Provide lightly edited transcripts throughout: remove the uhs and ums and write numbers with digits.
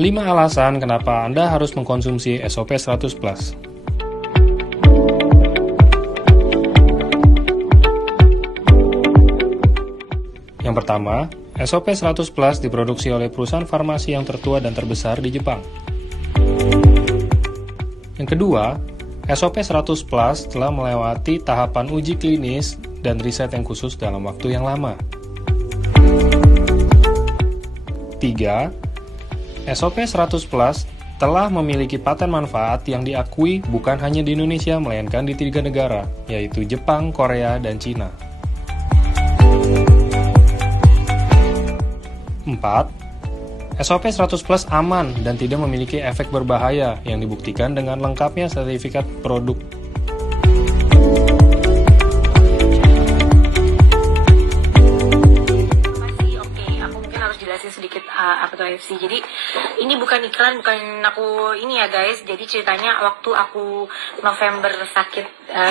5 alasan kenapa Anda harus mengkonsumsi SOP 100 Plus. Yang pertama, SOP 100 Plus diproduksi oleh perusahaan farmasi yang tertua dan terbesar di Jepang. Yang kedua, SOP 100 Plus telah melewati tahapan uji klinis dan riset yang khusus dalam waktu yang lama. 3. SOP 100 Plus telah memiliki paten manfaat yang diakui bukan hanya di Indonesia, melainkan di 3 negara, yaitu Jepang, Korea, dan Cina. 4. SOP 100 Plus aman dan tidak memiliki efek berbahaya yang dibuktikan dengan lengkapnya sertifikat produk. Sedikit apa tuh AFC. Jadi ini bukan iklan, bukan aku ini ya guys. Jadi ceritanya waktu aku November sakit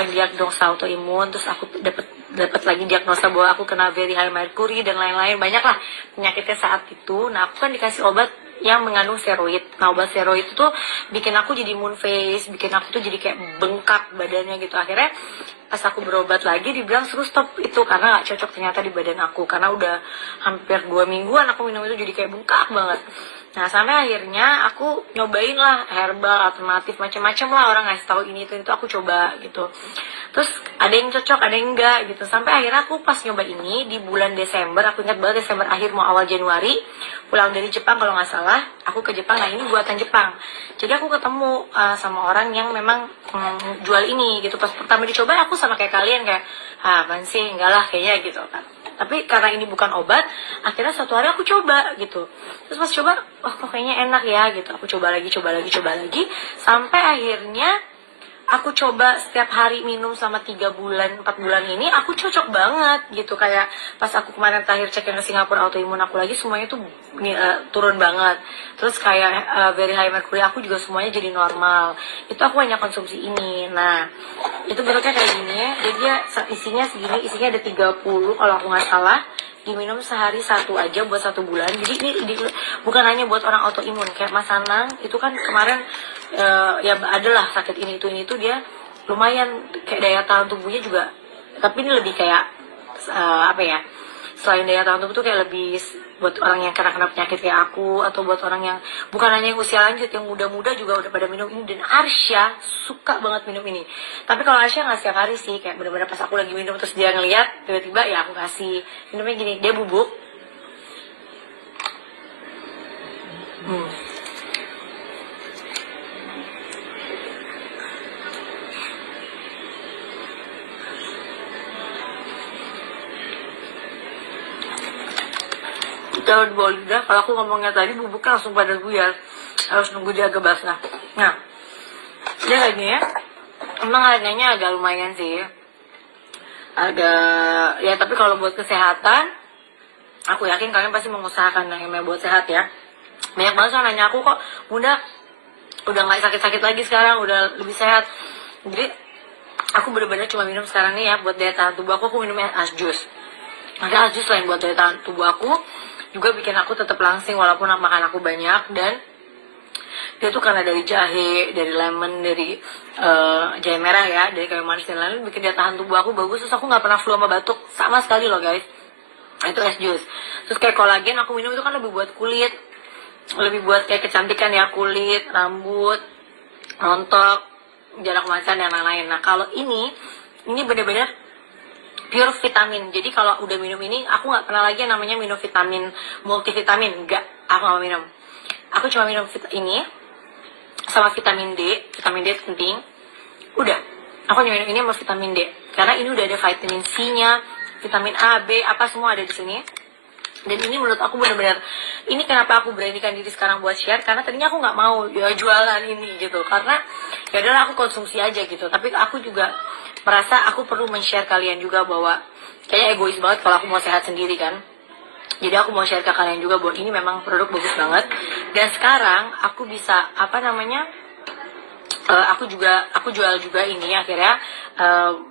diagnosa autoimun, terus aku dapat lagi diagnosa bahwa aku kena very high mercury dan lain-lain, banyak lah penyakitnya saat itu. Nah aku kan dikasih obat yang mengandung steroid. Nah obat steroid itu tuh bikin aku jadi moon face, bikin aku tuh jadi kayak bengkak badannya gitu. Akhirnya pas aku berobat lagi dibilang suruh stop itu karena nggak cocok ternyata di badan aku, karena udah hampir 2 mingguan aku minum itu jadi kayak bengkak banget. Nah sampai akhirnya aku nyobain lah herbal alternatif macam-macam lah, orang ngasih tahu ini itu aku coba gitu. Terus ada yang cocok ada yang enggak gitu, sampai akhirnya aku pas nyoba ini di bulan Desember, aku ingat banget Desember akhir mau awal Januari, pulang dari Jepang kalau nggak salah, aku ke Jepang. Nah ini buatan Jepang, jadi aku ketemu sama orang yang memang jual ini gitu. Pas pertama dicoba aku sama kayak kalian kayak apaan sih, enggak lah kayaknya gitu kan. Tapi karena ini bukan obat, akhirnya suatu hari aku coba gitu. Terus pas coba, oh kok kayaknya enak ya gitu. Aku coba lagi, sampai akhirnya aku coba setiap hari minum selama 3 bulan, 4 bulan ini aku cocok banget gitu. Kayak pas aku kemarin terakhir cek yang ke Singapura autoimun aku lagi, semuanya tuh turun banget. Terus kayak very high mercury aku juga semuanya jadi normal. Itu aku hanya konsumsi ini. Nah itu bentuknya kayak gini ya. Jadi dia isinya segini, isinya ada 30 kalau aku nggak salah. Diminum sehari 1 aja buat 1 bulan. Jadi ini bukan hanya buat orang autoimun kayak Mas Anang itu kan kemarin ya adalah sakit ini itu dia lumayan kayak daya tahan tubuhnya juga, tapi ini lebih kayak apa ya, selain daya tahan tubuh tuh kayak lebih buat orang yang kena penyakit kayak aku, atau buat orang yang bukan hanya yang usia lanjut, yang muda-muda juga udah pada minum ini. Dan Arsya suka banget minum ini. Tapi kalau Arsya nggak setiap hari sih, kayak bener-bener pas aku lagi minum terus dia ngeliat tiba-tiba ya aku kasih minumnya gini. Dia bubuk. Kalau di bawah lidah, kalau aku ngomongnya tadi bubuknya langsung pada buyar, harus nunggu dia agak basah. Nah dia kayak gini ya, emang harganya agak lumayan sih, agak ya, tapi kalau buat kesehatan aku yakin kalian pasti mengusahakan yang buat sehat ya. Banyak banget yang nanya aku, kok Bunda udah nggak sakit-sakit lagi sekarang, udah lebih sehat. Jadi aku bener-bener cuma minum sekarang nih ya buat daya tahan tubuh aku minumnya Asjus. Ada Asjus lain buat daya tahan tubuh aku juga bikin aku tetap langsing walaupun makan aku banyak. Dan dia tuh karena dari jahe, dari lemon, dari jahe merah ya, dari kayu manis dan lain-lain, bikin daya tahan tubuh aku bagus. Terus aku nggak pernah flu sama batuk sama sekali loh guys. Itu es jus. Terus kayak kolagen aku minum itu kan lebih buat kulit, lebih buat kayak kecantikan ya, kulit, rambut, rontok, jarak macan dan lain-lain. Nah kalau ini bener-bener pure vitamin. Jadi kalau udah minum ini, aku nggak pernah lagi yang namanya minum vitamin multivitamin. Enggak, aku nggak mau minum. Aku cuma minum ini sama vitamin D. Vitamin D penting. Udah, aku hanya minum ini sama vitamin D. Karena ini udah ada vitamin C-nya, vitamin A, B, apa semua ada di sini. Dan ini menurut aku benar-benar, ini kenapa aku beranikan diri sekarang buat share, karena tadinya aku nggak mau ya jualan ini gitu, karena ya udahlah aku konsumsi aja gitu. Tapi aku juga merasa aku perlu men-share kalian juga bahwa kayaknya egois banget kalau aku mau sehat sendiri kan. Jadi aku mau share ke kalian juga bahwa ini memang produk bagus banget. Dan sekarang aku bisa aku jual juga ini akhirnya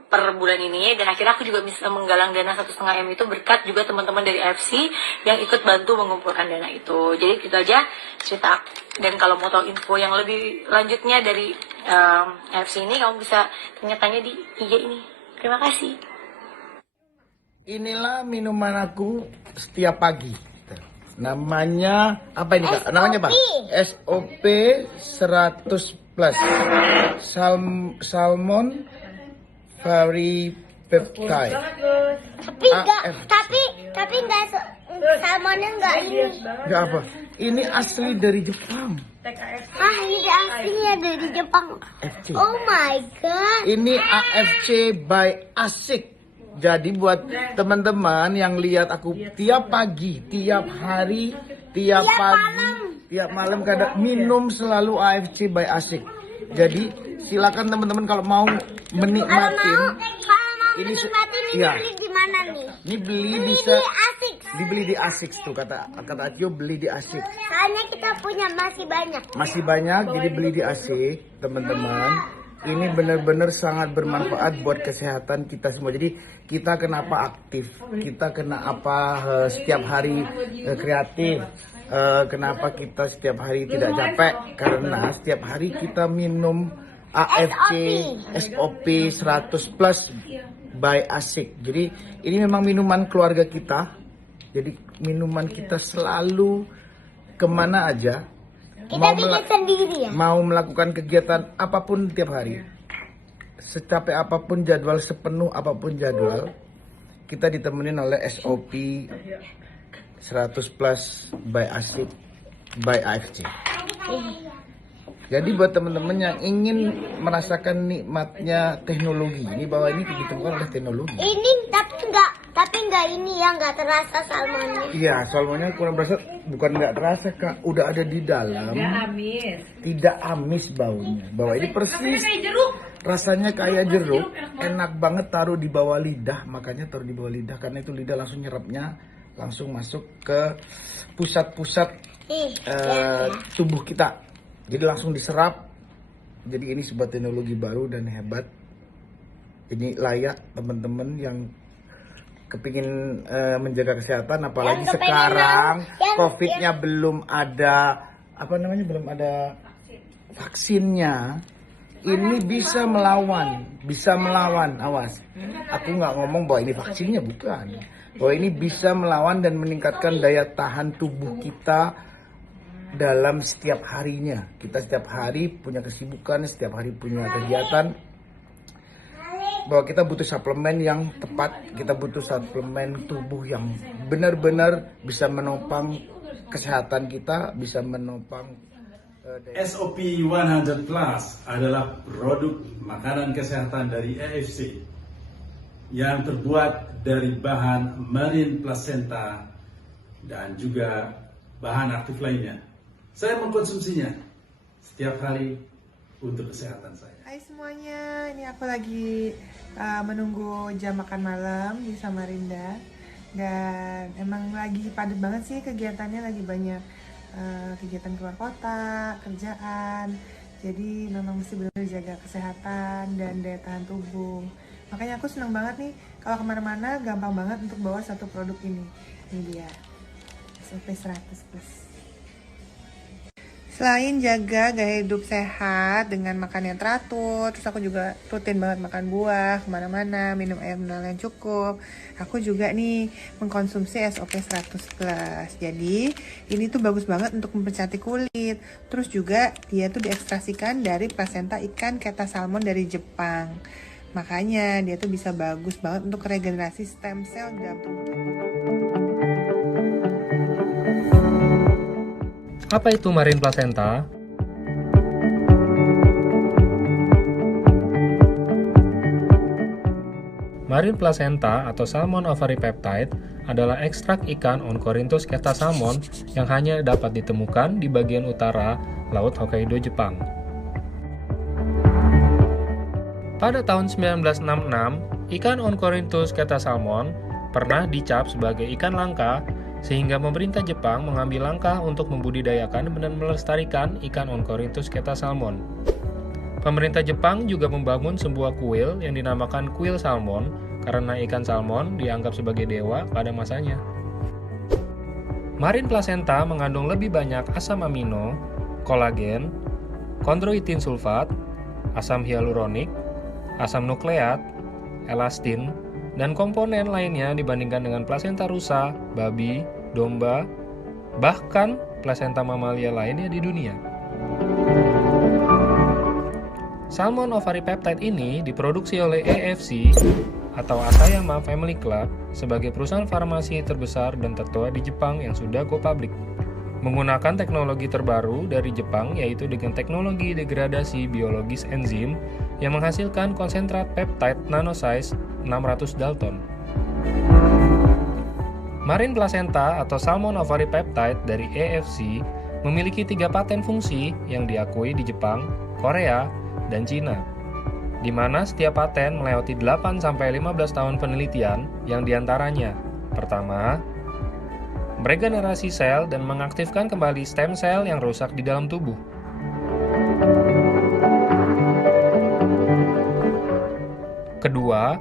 per bulan ini, dan akhirnya aku juga bisa menggalang dana 1,5 M itu berkat juga teman-teman dari AFC yang ikut bantu mengumpulkan dana itu. Jadi itu aja cerita aku. Dan kalau mau tahu info yang lebih lanjutnya dari AFC ini, kamu bisa tanya-tanya di IG ini. Terima kasih. Inilah minuman aku setiap pagi. Namanya apa ini Kak? Namanya apa? SOP 100 plus Salmon Vari Peptide. Tapi nggak salmonnya nggak ini. Nggak apa? Ini asli dari Jepang. Ini aslinya dari Jepang. AFC. Oh my god. Ini AFC by Asik. Jadi buat teman-teman yang lihat aku tiap pagi, tiap hari, tiap malam kadang minum selalu AFC by Asik. Jadi silakan teman-teman kalau mau menikmatin. Ini beli di mana nih? Ini beli bisa dibeli di Asik tuh kata Akio, beli di Asik. Soalnya kita punya masih banyak. Masih banyak, jadi beli di Asik teman-teman. Ini benar-benar sangat bermanfaat buat kesehatan kita semua. Jadi kita kenapa aktif, kita kenapa setiap hari kreatif, kenapa kita setiap hari tidak capek, karena setiap hari kita minum AFC SOP 100 plus by Asik. Jadi ini memang minuman keluarga kita. Jadi minuman kita selalu kemana aja. Kita bikin sendiri ya? Mau melakukan kegiatan apapun tiap hari, secapek apapun jadwal, sepenuh apapun jadwal, kita ditemenin oleh SOP 100 plus by Asik by AFC. Jadi buat teman-teman yang ingin merasakan nikmatnya teknologi, ini bahwa ini ditemukan oleh teknologi. Ini tapi nggak ini ya, nggak terasa salmonnya. Iya, salmonnya kurang berasa, bukan nggak terasa Kak, udah ada di dalam. Tidak amis baunya. Bahwa ini persis rasanya kayak jeruk, enak banget taruh di bawah lidah, makanya taruh di bawah lidah karena itu lidah langsung nyerapnya, langsung masuk ke pusat-pusat tubuh kita. Jadi langsung diserap. Jadi ini sebuah teknologi baru dan hebat. Ini layak teman-teman yang kepingin menjaga kesehatan, apalagi sekarang COVID-nya belum ada belum ada vaksinnya. Ini bisa melawan. Awas, aku nggak ngomong bahwa ini vaksinnya, bukan. Bahwa ini bisa melawan dan meningkatkan daya tahan tubuh kita dalam setiap harinya. Kita setiap hari punya kesibukan, setiap hari punya kegiatan, bahwa kita butuh suplemen yang tepat, kita butuh suplemen tubuh yang benar-benar bisa menopang kesehatan kita, bisa menopang SOP 100 Plus adalah produk makanan kesehatan dari AFC yang terbuat dari bahan marine placenta dan juga bahan aktif lainnya. Saya mengkonsumsinya setiap hari untuk kesehatan saya. Hai semuanya, ini aku lagi menunggu jam makan malam di Samarinda. Dan emang lagi padat banget sih kegiatannya, lagi banyak kegiatan keluar kota, kerjaan. Jadi memang mesti benar-benar jaga kesehatan dan daya tahan tubuh. Makanya aku senang banget nih kalau kemana-mana gampang banget untuk bawa satu produk ini. Ini dia, SOP 100 plus. Selain jaga gaya hidup sehat dengan makan yang teratur, terus aku juga rutin banget makan buah kemana-mana, minum air mineral yang cukup. Aku juga nih mengkonsumsi SOP 100 plus. Jadi ini tuh bagus banget untuk mempercantik kulit. Terus juga dia tuh diekstrasikan dari plasenta ikan keta salmon dari Jepang. Makanya dia tuh bisa bagus banget untuk regenerasi stem cell dalam tubuh. Apa itu marine placenta? Marine placenta atau salmon ovary peptide adalah ekstrak ikan Oncorhynchus keta salmon yang hanya dapat ditemukan di bagian utara Laut Hokkaido, Jepang. Pada tahun 1966, ikan Oncorhynchus keta salmon pernah dicap sebagai ikan langka, sehingga pemerintah Jepang mengambil langkah untuk membudidayakan dan melestarikan ikan Oncorhynchus keta salmon. Pemerintah Jepang juga membangun sebuah kuil yang dinamakan kuil salmon karena ikan salmon dianggap sebagai dewa pada masanya. Marine placenta mengandung lebih banyak asam amino, kolagen, kondroitin sulfat, asam hyaluronik, asam nukleat, elastin, dan komponen lainnya dibandingkan dengan plasenta rusa, babi, domba, bahkan plasenta mamalia lainnya di dunia. Salmon Ovary Peptide ini diproduksi oleh AFC atau Asayama Family Club sebagai perusahaan farmasi terbesar dan tertua di Jepang yang sudah go public. Menggunakan teknologi terbaru dari Jepang yaitu dengan teknologi degradasi biologis enzim yang menghasilkan konsentrat peptide nanosize 600 Dalton. Marine placenta atau Salmon Ovary Peptide dari AFC memiliki 3 paten fungsi yang diakui di Jepang, Korea, dan Cina, di mana setiap paten melewati 8-15 tahun penelitian yang diantaranya: pertama, meregenerasi sel dan mengaktifkan kembali stem sel yang rusak di dalam tubuh. Kedua,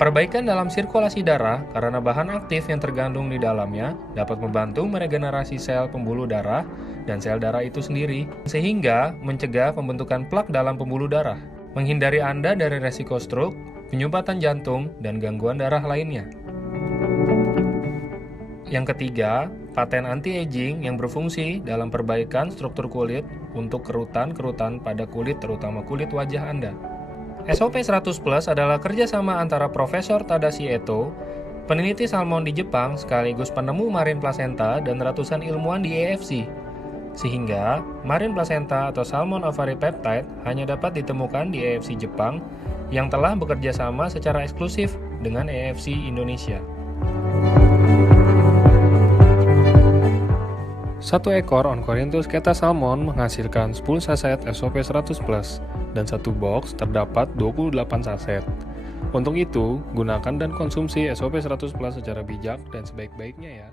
perbaikan dalam sirkulasi darah karena bahan aktif yang tergandung di dalamnya dapat membantu meregenerasi sel pembuluh darah dan sel darah itu sendiri, sehingga mencegah pembentukan plak dalam pembuluh darah, menghindari Anda dari resiko stroke, penyumbatan jantung, dan gangguan darah lainnya. Yang ketiga, paten anti-aging yang berfungsi dalam perbaikan struktur kulit untuk kerutan-kerutan pada kulit, terutama kulit wajah Anda. SOP 100 Plus adalah kerjasama antara Profesor Tadashi Eto, peneliti salmon di Jepang sekaligus penemu marine placenta dan ratusan ilmuwan di AFC. Sehingga, marine placenta atau Salmon Ovary Peptide hanya dapat ditemukan di AFC Jepang yang telah bekerja sama secara eksklusif dengan AFC Indonesia. Satu ekor Oncorhynthus keta salmon menghasilkan 10 saset SOP 100 Plus dan satu box terdapat 28 saset. Untuk itu, gunakan dan konsumsi SOP 100 Plus secara bijak dan sebaik-baiknya ya.